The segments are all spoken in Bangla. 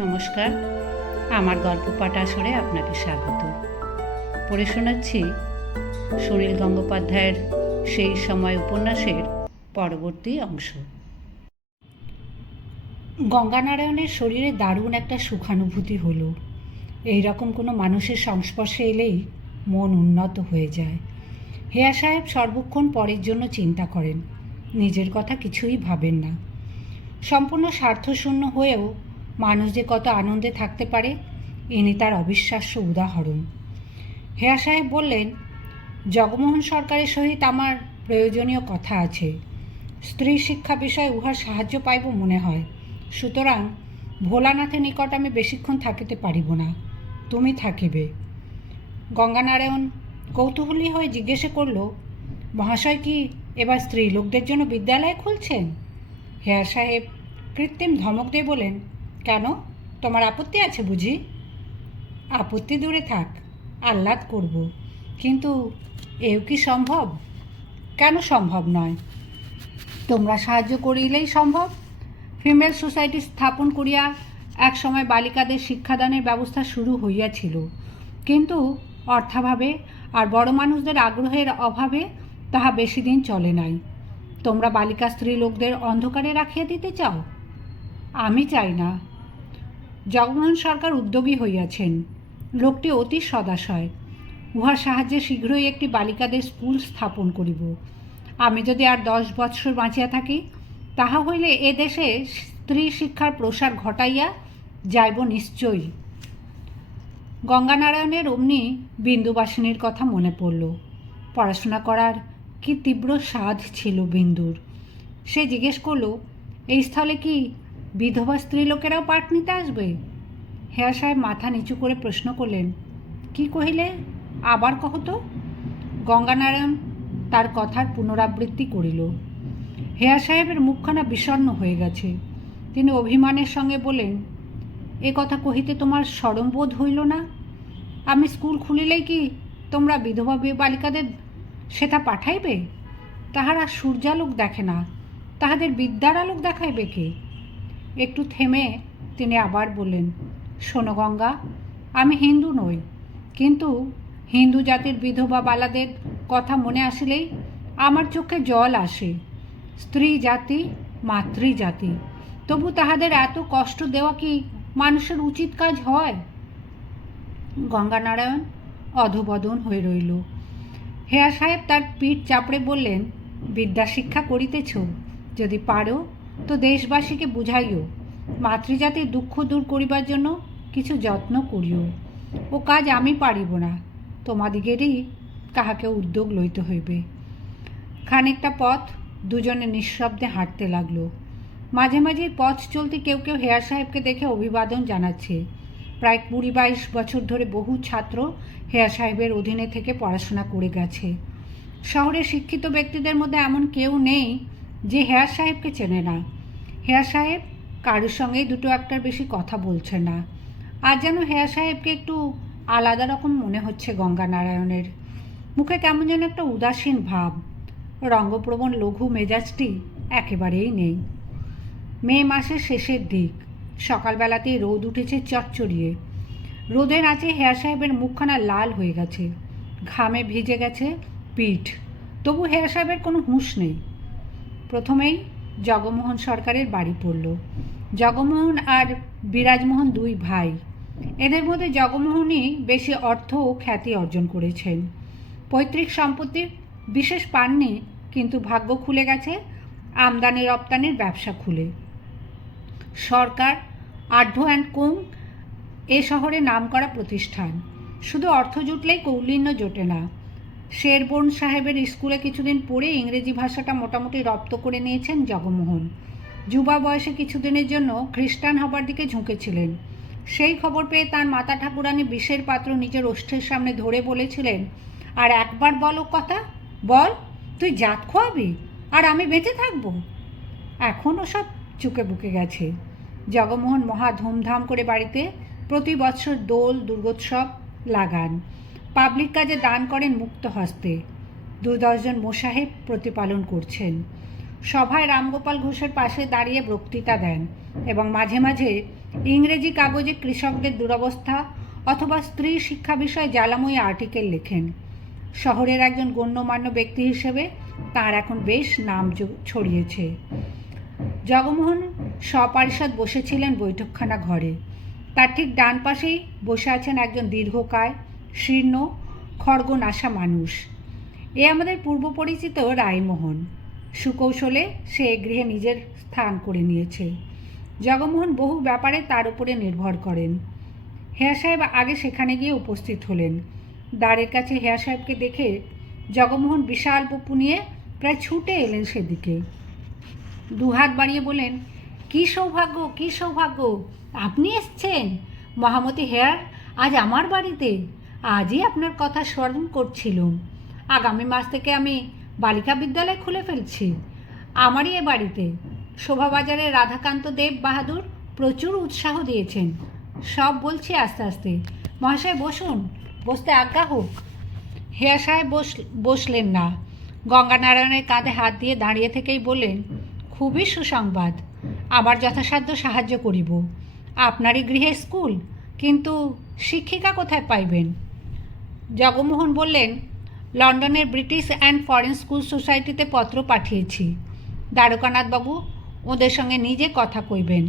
নমস্কার। আমার গল্প পাঠ আসরে আপনাকে স্বাগত। পড়ে শোনাচ্ছি সুনীল গঙ্গোপাধ্যায়ের সেই সময় উপন্যাসের পরবর্তী অংশ। গঙ্গানারায়ণের শরীরে দারুণ একটা সুখানুভূতি হলো। এই রকম কোনো মানুষের সংস্পর্শে এলেই মন উন্নত হয়ে যায়। হেয়া সাহেব সর্বক্ষণ পরের জন্য চিন্তা করেন, নিজের কথা কিছুই ভাবেন না। সম্পূর্ণ স্বার্থশূন্য হয়েও মানুষ যে কত আনন্দে থাকতে পারে ইনি তার অবিশ্বাস্য উদাহরণ। হেয়া সাহেব বললেন, জগমোহন সরকারের সহিত আমার প্রয়োজনীয় কথা আছে। স্ত্রী শিক্ষা বিষয়ে উহার সাহায্য পাইব মনে হয়। সুতরাং ভোলানাথের নিকট আমি বেশিক্ষণ থাকিতে পারিব না। তুমি থাকিবে। গঙ্গানারায়ণ কৌতূহলী হয়ে জিজ্ঞেসে করল, মহাশয় কি এবার স্ত্রী লোকদের জন্য বিদ্যালয় খুলছেন? হেয়ার সাহেব কৃত্রিম ধমক দিয়ে বলেন কেন? তোমার আপত্তি আছে বুঝি? আপত্তি দূরে থাক, আহ্লাদ করব। কিন্তু এও কি সম্ভব? কেন সম্ভব নয়? তোমরা সাহায্য করিলেই সম্ভব। ফিমেল সোসাইটি স্থাপন করিয়া এক সময় বালিকাদের শিক্ষাদানের ব্যবস্থা শুরু হইয়াছিল। কিন্তু অর্থাভাবে আর বড় মানুষদের আগ্রহের অভাবে তাহা বেশি দিন চলে নাই। তোমরা বালিকা স্ত্রী লোকদের অন্ধকারে রাখিয়া দিতে চাও? আমি চাই না। জগমোহন সরকার উদ্যোগী হইয়াছেন। লোকটি অতি সদাশয়। উহার সাহায্যে শীঘ্রই একটি বালিকাদের স্কুল স্থাপন করিব। আমি যদি আর দশ বৎসর বাঁচিয়া থাকি, তাহা হইলে এ দেশে স্ত্রী শিক্ষার প্রসার ঘটাইয়া যাইব নিশ্চয়ই। গঙ্গানারায়ণের অমনি বিন্দুবাসিনীর কথা মনে পড়ল। পড়াশোনা করার কি তীব্র স্বাদ ছিল বিন্দুর। সে জিজ্ঞেস করল, এই স্থলে কি বিধবা স্ত্রীলোকেরাও পাঠ নিতে আসবে? হেয়া সাহেব মাথা নিচু করে প্রশ্ন করলেন, কি কহিলে? আবার কহ তো? গঙ্গানারায়ণ তার কথার পুনরাবৃত্তি করিল। হেয়া সাহেবের মুখখানা বিষণ্ণ হয়ে গেছে। তিনি অভিমানের সঙ্গে বলেন এ কথা কহিতে তোমার সরমবোধ হইল না? আমি স্কুল খুলিলেই কি তোমরা বিধবা বালিকাদের সেটা পাঠাইবে? তাহারা সূর্যালোক দেখে না, তাহাদের বিদ্যার আলোক দেখাইবে কে? একটু থেমে তিনি আবার বললেন, শোনো গঙ্গা, আমি হিন্দু নই, কিন্তু হিন্দু জাতির বিধবা বালাদের কথা মনে আসিলেই আমার চোখে জল আসে। স্ত্রী জাতি, মাতৃ জাতি, তবু তাহাদের এত কষ্ট দেওয়া কি মানুষের উচিত কাজ হয়? গঙ্গানারায়ণ অধবদন হয়ে রইল। হেয়া সাহেব তার পিঠ চাপড়ে বললেন বিদ্যা শিক্ষা করিতেছ, যদি পারো তো দেশবাসীকে বুঝাইও, মাতৃজাতির দুঃখ দূর করিবার জন্য কিছু যত্ন করিও। ও কাজ আমি পারিব না, তোমাদিগেরই কাহাকে উদ্যোগ লইতে হইবে। খানিকটা পথ দুজনে নিঃশব্দে হাঁটতে লাগল। মাঝে মাঝে পথ চলতে কেউ কেউ হেয়ার সাহেবকে দেখে অভিবাদন জানাচ্ছে। প্রায় কুড়ি বাইশ বছর ধরে বহু ছাত্র হেয়ার সাহেবের অধীনে থেকে পড়াশোনা করে গেছে। শহরে শিক্ষিত ব্যক্তিদের মধ্যে এমন কেউ নেই যে হেয়ার সাহেবকে চেনে না। হেয়ার সাহেব কারোর সঙ্গেই দুটো একটার বেশি কথা বলছে না। আর যেন হেয়ার সাহেবকে একটু আলাদা রকম মনে হচ্ছে গঙ্গা নারায়ণের মুখে কেমন যেন একটা উদাসীন ভাব। রঙ্গপ্রবণ, লঘু মেজাজটি একেবারেই নেই। মে মাসের শেষের দিক। সকালবেলাতেই রোদ উঠেছে চচ্চড়িয়ে। রোদের আছে হেয়ার সাহেবের মুখখানা লাল হয়ে গেছে। ঘামে ভিজে গেছে পিঠ। তবু হেয়ার সাহেবের কোনো হুঁশ নেই। প্রথমেই জগমোহন সরকারের বাড়ি পড়ল। জগমোহন আর বিরাজমোহন দুই ভাই। এদের মধ্যে জগমোহনই বেশি অর্থ ও খ্যাতি অর্জন করেছেন। পৈতৃক সম্পত্তি বিশেষ পাননি, কিন্তু ভাগ্য খুলে গেছে, আমদানি রপ্তানির ব্যবসা খুলে। সরকার আঢ্য অ্যান্ড কোং এ শহরে নামকরা প্রতিষ্ঠান। শুধু অর্থ জুটলেই কৌলিন্য জোটে না শেরবন সাহেবের স্কুলে কিছুদিন পড়ে ইংরেজি ভাষাটা মোটামুটি রপ্ত করে নিয়েছেন জগমোহন। যুবা বয়সে কিছুদিনের জন্য খ্রিস্টান হবার দিকে ঝুঁকেছিলেন। সেই খবর পেয়ে তার মাতা ঠাকুরানী বিষের পাত্র নিজের ওষ্ঠের সামনে ধরে বলেছিলেন, আর একবার বলো কথা, বল, তুই জাত খোয়াবি, আর আমি বেঁচে থাকব। এখনও সব চুকে বুকে গেছে। জগমোহন মহা ধুমধাম করে বাড়িতে প্রতি বছর দোল, দুর্গোৎসব লাগান। পাবলিক কাজে দান করেন মুক্ত হস্তে। দু দশজন মোসাহেব প্রতিপালন করছেন। সভায় রামগোপাল ঘোষের পাশে দাঁড়িয়ে বক্তৃতা দেন এবং মাঝে মাঝে ইংরেজি কাগজে কৃষকদের দুরবস্থা অথবা স্ত্রী শিক্ষা বিষয়ে জ্বালাময়ী আর্টিকেল লেখেন। শহরের একজন গণ্যমান্য ব্যক্তি হিসেবে তার এখন বেশ নাম ছড়িয়েছে। জগমোহন সপারিষদ বসেছিলেন বৈঠকখানা ঘরে। তার ঠিক ডান পাশেই বসে আছেন একজন দীর্ঘকায় শীর্ণ খড়গনাশা মানুষ। এ আমাদের পূর্ব পরিচিত রায়মোহন। সুকৌশলে সে গৃহে নিজের স্থান করে নিয়েছে। জগমোহন বহু ব্যাপারে তার উপরে নির্ভর করেন। হেয়া সাহেব আগে সেখানে গিয়ে উপস্থিত হলেন। দ্বারের কাছে হেয়া সাহেবকে দেখে জগমোহন বিশাল পপু নিয়ে প্রায় ছুটে এলেন সেদিকে। দুহাত বাড়িয়ে বলেন কি সৌভাগ্য কি সৌভাগ্য! আপনি এসছেন। মহামতি হেয়ার, আজ আমার বাড়িতে। আজই আপনার কথা স্মরণ করছিলুম। আগামী মাস থেকে আমি বালিকা বিদ্যালয় খুলে ফেলছি। আমারই এ বাড়িতে শোভাবাজারের রাধাকান্ত দেব বাহাদুর প্রচুর উৎসাহ দিয়েছেন। সব বলছি আস্তে আস্তে। মহাশয়, বসুন। বসতে আজ্ঞা হোক। হেয়া সাহেব বস, বসলেন না। গঙ্গানারায়ণের কাঁধে হাত দিয়ে দাঁড়িয়ে থেকেই বললেন, খুবই সুসংবাদ। আবার যথাসাধ্য সাহায্য করিব। আপনারই গৃহে স্কুল, কিন্তু শিক্ষিকা কোথায় পাইবেন? জগমোহন বললেন, লন্ডনের ব্রিটিশ অ্যান্ড ফরেন স্কুল সোসাইটিতে পত্র পাঠিয়েছি। দ্বারকানাথবাবু, ওদের সঙ্গে নিজে কথা কইবেন।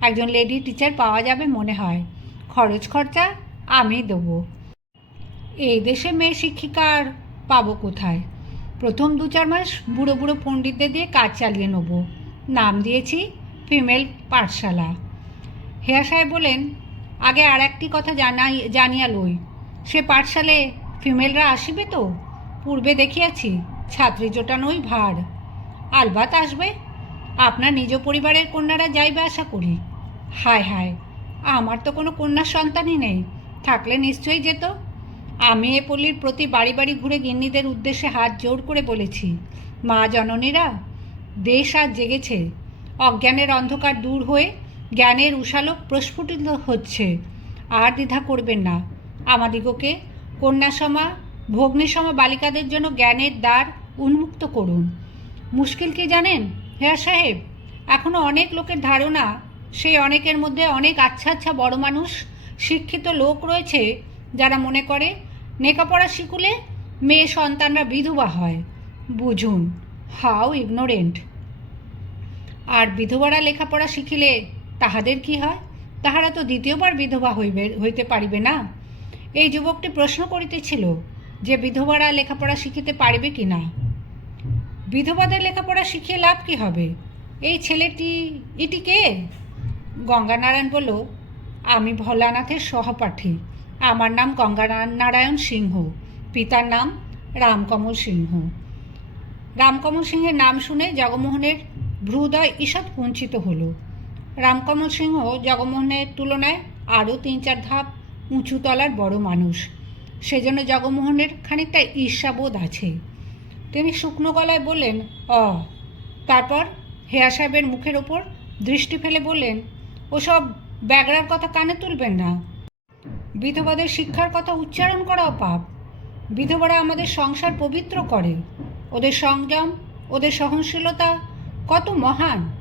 একজন লেডি টিচার পাওয়া যাবে মনে হয়। খরচ খরচা আমি দেবো। এই দেশে মেয়ে শিক্ষিকার পাবো কোথায়? প্রথম দু চার মাস বুড়ো বুড়ো পণ্ডিতদের দিয়ে কাজ চালিয়ে নেব। নাম দিয়েছি ফিমেল পাঠশালা। হেয়া সাহেব বলেন আগে আর একটি কথা জানাই, জানিয়া লই। সে পাঠশালে ফিমেলরা আসিবে তো? পূর্বে দেখিয়াছি ছাত্রী জোটানোই ভার। আলবাত আসবে? আপনার নিজ পরিবারের কন্যারা যাইবে আশা করি। হায় হায়, আমার তো কোনো কন্যা সন্তানই নেই। থাকলে নিশ্চয়ই যেত। আমি এ পল্লীর প্রতি বাড়ি বাড়ি ঘুরে গিন্নিদের উদ্দেশ্যে হাত জোর করে বলেছি, মা জননীরা, দেশ আজ জেগেছে। অজ্ঞানের অন্ধকার দূর হয়ে জ্ঞানের উষালোক প্রস্ফুটিত হচ্ছে। আর দ্বিধা করবেন না। আমাদিগকে কন্যাসমা, ভগ্নীসমা বালিকাদের জন্য জ্ঞানের দ্বার উন্মুক্ত করুন। মুশকিল কি জানেন হ্যাঁ সাহেব? এখনও অনেক লোকের ধারণা, সেই অনেকের মধ্যে অনেক আচ্ছা আচ্ছা বড় মানুষ, শিক্ষিত লোক রয়েছে যারা মনে করে, নেকাপড়া শিখুলে মেয়ে সন্তানরা বিধবা হয়। বুঝুন হাউ ইগনোরেন্ট। আর বিধবারা লেখাপড়া শিখিলে তাহাদের কি হয়? তাহারা তো দ্বিতীয়বার বিধবা হইবে, হইতে পারিবে না। এই যুবকটি প্রশ্ন করিতেছিল যে বিধবারা লেখাপড়া শিখিতে পারিবে কি না? বিধবাদের লেখাপড়া শিখিয়ে লাভ কি হবে? এই ছেলেটি, এটি কে? গঙ্গানারায়ণ বলল, আমি ভোলানাথের সহপাঠী। আমার নাম গঙ্গানারায়ণ সিংহ। পিতার নাম রামকমল সিংহ। রামকমল সিংহের নাম শুনে জগমোহনের ভ্রুদয় ঈষৎ কুঞ্চিত হলো। রামকমল সিংহ জগমোহনের তুলনায় আরও তিন চার ধাপ উঁচু তলার বড় মানুষ। সেজন্য জগমোহনের খানিকটা ঈর্ষাবোধ আছে। তিনি শুকনো গলায় বললেন, অ। তারপর হেয়া সাহেবের মুখের ওপর দৃষ্টি ফেলে বললেন, ওসব ব্যাগড়ার কথা কানে তুলবেন না। বিধবাদের শিক্ষার কথা উচ্চারণ করাও পাপ। বিধবারা আমাদের সংসার পবিত্র করে। ওদের সংযম, ওদের সহনশীলতা কত মহান।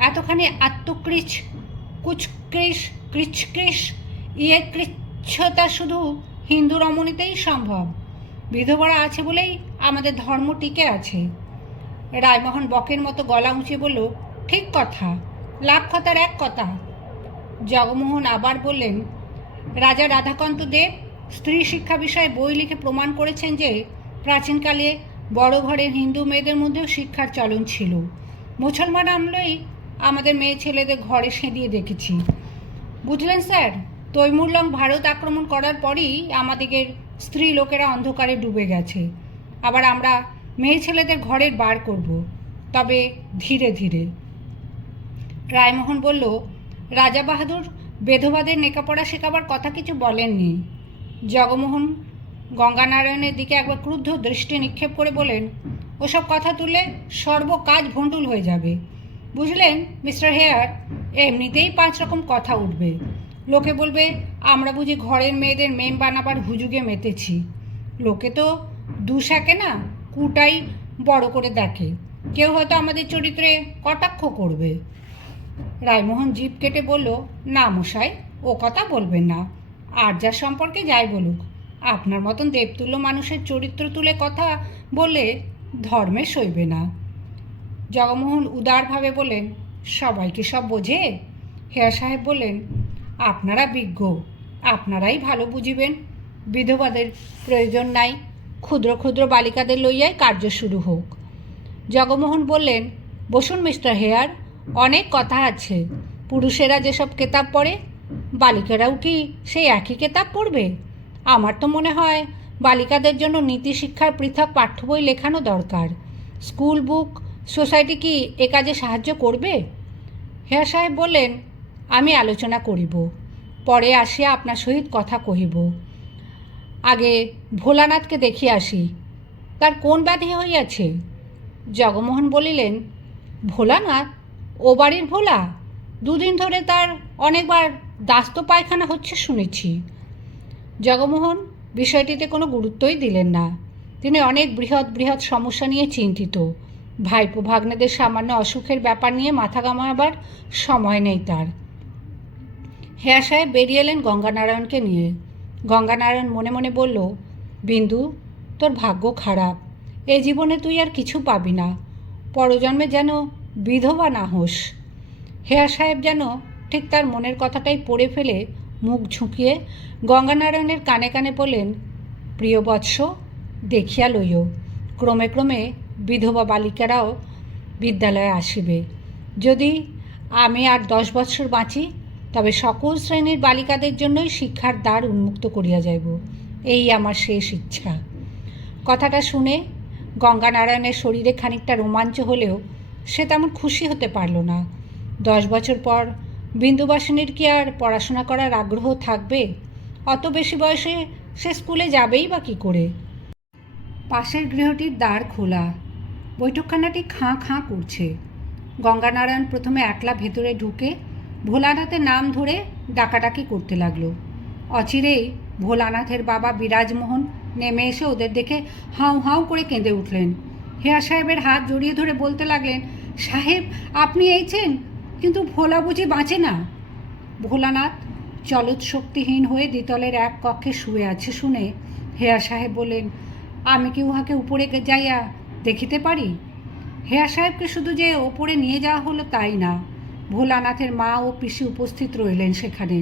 এতখানি আত্মকৃচ কুচক্রিস কৃচ্কৃস ইয়ে কৃচ্ছতা শুধু হিন্দু রমণীতেই সম্ভব। বিধবারা আছে বলেই আমাদের ধর্ম টিকে আছে। রায়মোহন বকের মতো গলা উঁচে বলল, ঠিক কথা, লাভ কথার এক কথা। জগমোহন আবার বললেন, রাজা রাধাকান্ত দেব স্ত্রী শিক্ষা বিষয়ে বই লিখে প্রমাণ করেছেন যে প্রাচীনকালে বড় ঘরের হিন্দু মেয়েদের মধ্যেও শিক্ষার চলন ছিল। মুসলমান আমলেই আমাদের মেয়ে ছেলেদের ঘরে সেঁদিয়ে দেখেছি। বুঝলেন স্যার? তৈমুরলং ভারত আক্রমণ করার পরই আমাদের স্ত্রী লোকেরা অন্ধকারে ডুবে গেছে। আবার আমরা মেয়ে ছেলেদের ঘরের বার করব, তবে ধীরে ধীরে। রায়মোহন বলল, রাজা বাহাদুর, বেধবাদের নেকাপড়া শেখাবার কথা কিছু বলেননি। জগমোহন গঙ্গানারায়ণের দিকে একবার ক্রুদ্ধ দৃষ্টি নিক্ষেপ করে বলেন, ওসব কথা তুললে সর্বকাজ ভণ্ডুল হয়ে যাবে। বুঝলেন, মিস্টার হেয়ার, এমনিতেই পাঁচ রকম কথা উঠবে। লোকে বলবে, আমরা বুঝি ঘরের মেয়েদের মেম বানাবার হুজুগে মেতেছি। লোকে তো দুশাকে না কুটাই বড় করে দেখে। কেউ হয়তো আমাদের চরিত্রে কটাক্ষ করবে। রায়মোহন জিভ কেটে বলল, না মশাই, ও কথা বলবেন না। আর যার সম্পর্কে যাই বলুক, আপনার মতন দেবতুল্য মানুষের চরিত্র তুলে কথা বললে ধর্মে সইবে না। জগমোহন উদারভাবে বলেন সবাই কি সব বোঝে? হেয়া সাহেব বললেন আপনারা বিজ্ঞ, আপনারাই ভালো বুঝিবেন। বিধবাদের প্রয়োজন নাই, ক্ষুদ্র ক্ষুদ্র বালিকাদের লইয়াই কার্য শুরু হোক। জগমোহন বললেন, বসুন মিস্টার হেয়ার, অনেক কথা আছে। পুরুষেরা যেসব কেতাব পড়ে, বালিকারাও কি সেই একই কেতাব পড়বে? আমার তো মনে হয়, বালিকাদের জন্য নীতি শিক্ষার পৃথক পাঠ্য বই লেখানো দরকার। স্কুল বুক, সোসাইটি কি এ কাজে সাহায্য করবে? হেয়া সাহেব বললেন আমি আলোচনা করিব, পরে আসিয়া আপনার সহিত কথা কহিব। আগে ভোলানাথকে দেখি আসি, তার কোন ব্যাধি হইয়াছে? জগমোহন বলিলেন, ভোলানাথ, ও বাড়ির ভোলা? দুদিন ধরে তার অনেকবার দাস্ত পায়খানা হচ্ছে শুনেছি। জগমোহন, বিষয়টিতে কোনো গুরুত্বই দিলেন না। তিনি অনেক বৃহৎ বৃহৎ সমস্যা নিয়ে চিন্তিত। ভাইপো ভাগ্নেদের সামান্য অসুখের ব্যাপার নিয়ে মাথা ঘামাবার সময় নেই তার। হেয়া সাহেব বেরিয়ে এলেন গঙ্গানারায়ণকে নিয়ে। গঙ্গানারায়ণ মনে মনে বলল, বিন্দু, তোর ভাগ্য খারাপ। এ জীবনে তুই আর কিছু পাবি না। পরজন্মে যেন বিধবা না হোস। হেয়া সাহেব যেন ঠিক তার মনের কথাটাই পড়ে ফেলে মুখ ঝুঁকিয়ে গঙ্গানারায়ণের কানে কানে বললেন, প্রিয় বৎস, দেখিয়া লইও, ক্রমে ক্রমে বিধবা বালিকারাও বিদ্যালয়ে আসিবে। যদি আমি আর দশ বৎসর বাঁচি সকল শ্রেণির বালিকাদের জন্যই শিক্ষার দ্বার উন্মুক্ত করিয়া যাইব। এই আমার শেষ ইচ্ছা। কথাটা শুনে গঙ্গানারায়ণের শরীরে খানিকটা রোমাঞ্চ হলেও সে তেমন খুশি হতে পারল না। দশ বছর পর বিন্দুবাসিনীর কি আর পড়াশোনা করার আগ্রহ থাকবে? অত বেশি বয়সে সে স্কুলে যাবেই বা কী করে? পাশের গৃহটির দ্বার খোলা। বৈঠকখানাটি খাঁ খাঁ করছে। গঙ্গানারায়ণ প্রথমে একলা ভেতরে ঢুকে ভোলানাথের নাম ধরে ডাকাডাকি করতে লাগল। অচিরেই ভোলানাথের বাবা বিরাজমোহন নেমে এসে ওদের দেখে হাউ হাউ করে কেঁদে উঠলেন। হেয়া সাহেবের হাত জড়িয়ে ধরে বলতে লাগলেন, সাহেব, আপনি এইছেন, কিন্তু ভোলা বুঝি বাঁচে না? ভোলানাথ চলৎ শক্তিহীন হয়ে দ্বিতলের এক কক্ষে শুয়ে আছে শুনে হেয়া সাহেব বললেন, আমি কি উহাকে উপরে যাইয়া দেখিতে পারি? হেয়া সাহেবকে শুধু যে ওপরে নিয়ে যাওয়া হলো তাই না। ভোলানাথের মা ও পিসি উপস্থিত রইলেন সেখানে।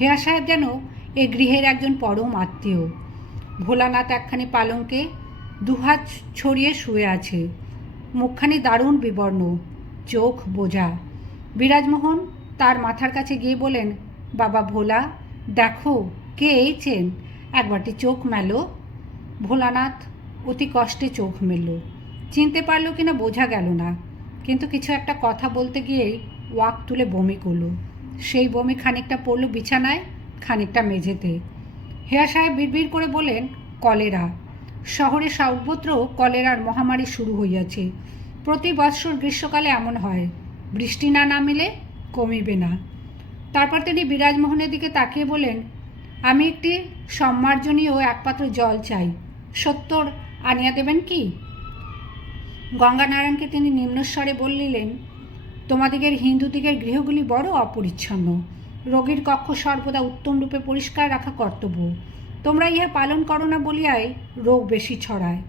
হেয়া সাহেব যেন এ গৃহের একজন পরম আত্মীয়। ভোলানাথ একখানি পালঙ্কে দুহাত ছড়িয়ে শুয়ে আছে। মুখখানি দারুণ বিবর্ণ, চোখ বোঝা। বিরাজমোহন তার মাথার কাছে গিয়ে বলেন, বাবা ভোলা, দেখো, কে এইছেন একবারটি চোখ মেলো। ভোলানাথ অতি কষ্টে চোখ মেলল। চিনতে পারল কিনা বোঝা গেল না। কিন্তু কিছু একটা কথা বলতে গিয়েই ওয়াক তুলে বমি করল। সেই বমি খানিকটা পড়ল বিছানায়, খানিকটা মেঝেতে। হেয়া সাহেব বিড়বিড় করে বলেন কলেরা। শহরে সর্বত্র কলেরার মহামারী শুরু হইয়াছে। প্রতি বৎসর গ্রীষ্মকালে এমন হয়। বৃষ্টি না নামিলে কমিবে না। তারপর তিনি বিরাজমোহনের দিকে তাকিয়ে বলেন আমি একটি সম্মার্জনীয় একপাত্র জল চাই। সত্তর আনিয়া দেবেন কি? গঙ্গানারায়ণকে তিনি নিম্নস্বরে বললিলেন তোমাদিগের হিন্দুদিগের গৃহগুলি বড় অপরিচ্ছন্ন। রোগীর কক্ষ সর্বদা উত্তম রূপে পরিষ্কার রাখা কর্তব্য। তোমরা ইহা পালন করো না বলিয়াই রোগ বেশি ছড়ায়।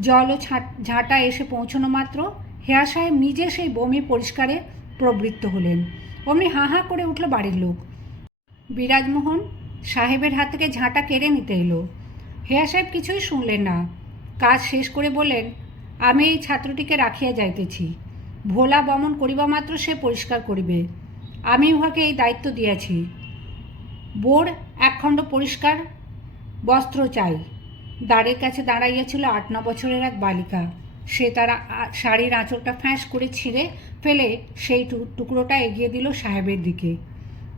জল ও ঝাঁটা এসে পৌঁছনো মাত্র হেয়া সাহেব নিজে সেই বমি পরিষ্কারে প্রবৃত্ত হলেন। অমনি হাঁ হাঁ করে উঠল বাড়ির লোক। বিরাজমোহন সাহেবের হাত থেকে ঝাঁটা কেড়ে নিতে এলো। হেয়া সাহেব কিছুই শুনলেন না। কাজ শেষ করে বললেন, আমি এই ছাত্রটিকে রাখিয়া যাইতেছি। ভোলা বমন করিবা মাত্র সে পরিষ্কার করিবে। আমি উহাকে এই দায়িত্ব দিয়াছি। বোর একখণ্ড পরিষ্কার বস্ত্র চাই। দ্বারের কাছে দাঁড়াইয়াছিল আট, ন বছরের এক বালিকা। সে তার শাড়ির আঁচলটা ফ্যাঁস করে ছিঁড়ে ফেলে সেই টুকরোটা এগিয়ে দিল সাহেবের দিকে।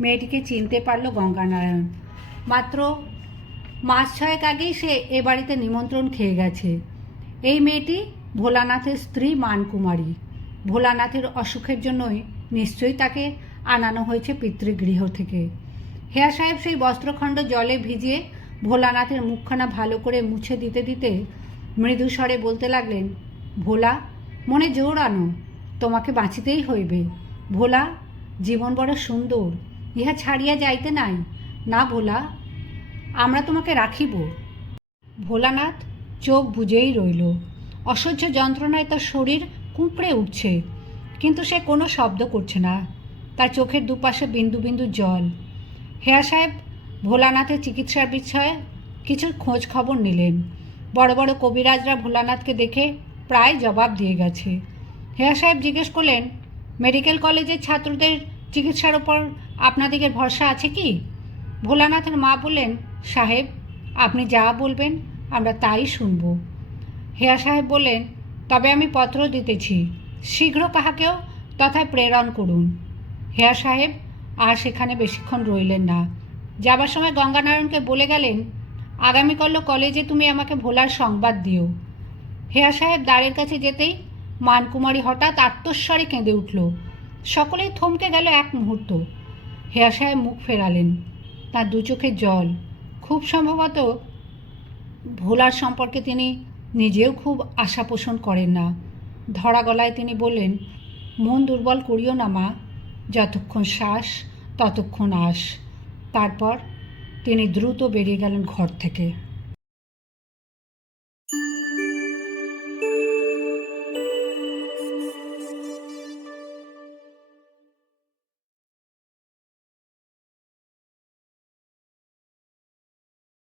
মেয়েটিকে চিনতে পারল গঙ্গানারায়ণ। মাত্র মাস ছয়েক আগেই সে এ বাড়িতে নিমন্ত্রণ খেয়ে গেছে। এই মেয়েটি ভোলানাথের স্ত্রী মানকুমারী। ভোলানাথের অসুখের জন্যই নিশ্চয়ই তাকে আনানো হয়েছে পিতৃগৃহ থেকে। হেয়া সাহেব সেই বস্ত্রখণ্ড জলে ভিজিয়ে ভোলানাথের মুখখানা ভালো করে মুছে দিতে দিতে মৃদু স্বরে বলতে লাগলেন, ভোলা, মনে জোর আনো, তোমাকে বাঁচিতেই হইবে। ভোলা, জীবন বড় সুন্দর, ইহা ছাড়িয়া যাইতে নাই। না ভোলা, আমরা তোমাকে রাখিব। ভোলানাথ চোখ বুজেই রইল। অসহ্য যন্ত্রণায় তার শরীর কুঁকড়ে উঠছে। কিন্তু সে কোনো শব্দ করছে না। তার চোখের দুপাশে বিন্দু বিন্দু জল। হেয়া সাহেব ভোলানাথের চিকিৎসার বিষয়ে কিছু খোঁজ খবর নিলেন। বড় বড় কবিরাজরা ভোলানাথকে দেখে প্রায় জবাব দিয়ে গেছে। হেয়া সাহেব জিজ্ঞেস করলেন, মেডিকেল কলেজের ছাত্রদের চিকিৎসার ওপর আপনাদিগের ভরসা আছে কি? ভোলানাথের মা বললেন, সাহেব, আপনি যা বলবেন আমরা তাই শুনব। হেয়া সাহেব বললেন তবে আমি পত্র দিতেছি। শীঘ্র কাহাকেও তথায় প্রেরণ করুন। হেয়া সাহেব, আর সেখানে বেশিক্ষণ রইলেন না। যাবার সময় গঙ্গানারায়ণকে বলে গেলেন আগামীকালও কলেজে তুমি আমাকে ভোলার সংবাদ দিও। হেয়া সাহেব দ্বারের কাছে যেতেই মানকুমারী হঠাৎ আত্মস্বরে কেঁদে উঠল। সকলেই থমকে গেল এক মুহূর্ত। হেয়া সাহেব মুখ ফেরালেন। তার দু চোখে জল। খুব সম্ভবত ভোলার সম্পর্কে তিনি নিজেও খুব আশা পোষণ করেন না। ধরা গলায় তিনি বললেন, মন দুর্বল করিও না মা, যতক্ষণ শ্বাস, ততক্ষণ আস। তারপর তিনি দ্রুত বেরিয়ে গেলেন ঘর থেকে।